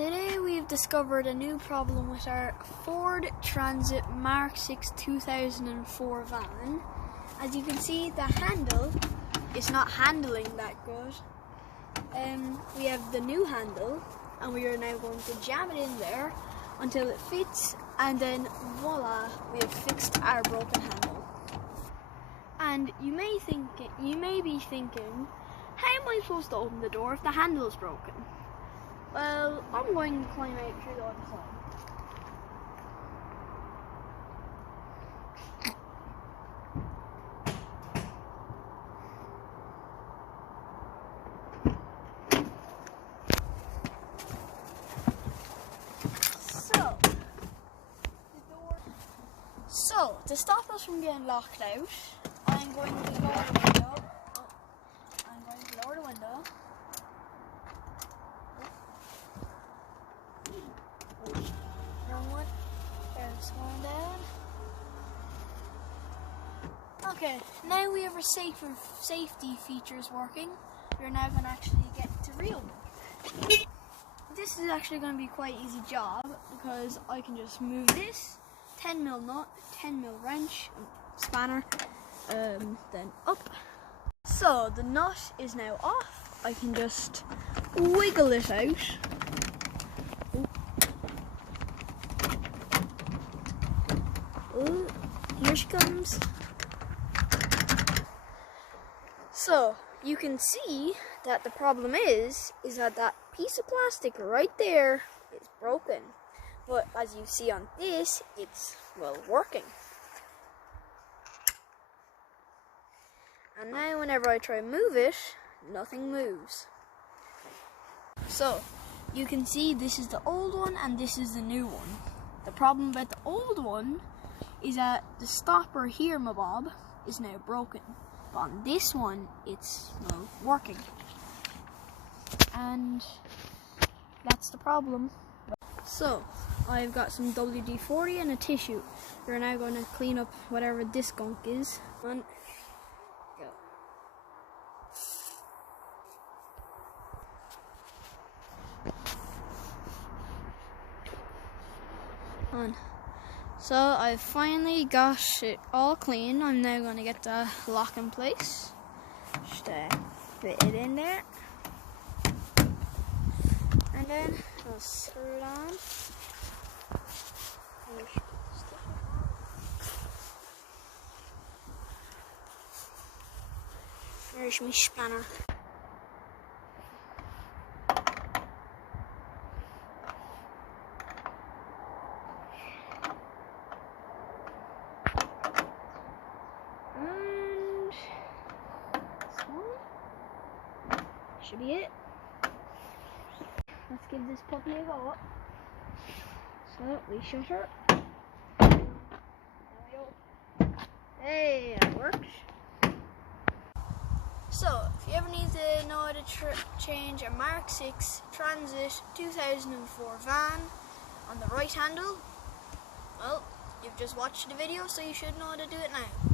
Today we've discovered a new problem with our Ford Transit Mk6 2004 van. As you can see, the handle is not handling that good. We have the new handle and we are now going to jam it in there until it fits, and then voila, we have fixed our broken handle. And you may be thinking, how am I supposed to open the door if the handle is broken? Well, I'm going to climb out through the other side. So, to stop us from getting locked out, I'm going to lower the window. Wrong one. There's going down. Okay, now we have our safety features working. We're now going to actually get to real work. This is actually going to be quite an easy job because I can just move this 10mm nut, 10mm wrench, spanner, then up. So the nut is now off. I can just wiggle it out. Oh, here she comes. So you can see that the problem is that that piece of plastic right there is broken. But as you see on this, it's well working. And now whenever I try to move it, nothing moves. So you can see this is the old one and this is the new one. The problem about the old one is that the stopper here, my bob, is now broken. But on this one, it's well working. And that's the problem. So I've got some WD-40 and a tissue. We're now going to clean up whatever this gunk is. One, go. On. So I've finally got it all clean. I'm now going to get the lock in place. Just fit it in there. And then I'll screw it on. There's my spanner. And this one should be it. Let's give this puppy a go. So we shut her. There we go. Hey, that works. So, if you ever need to know how to change a Mk6 Transit 2004 van on the right handle, well, you've just watched the video, so you should know how to do it now.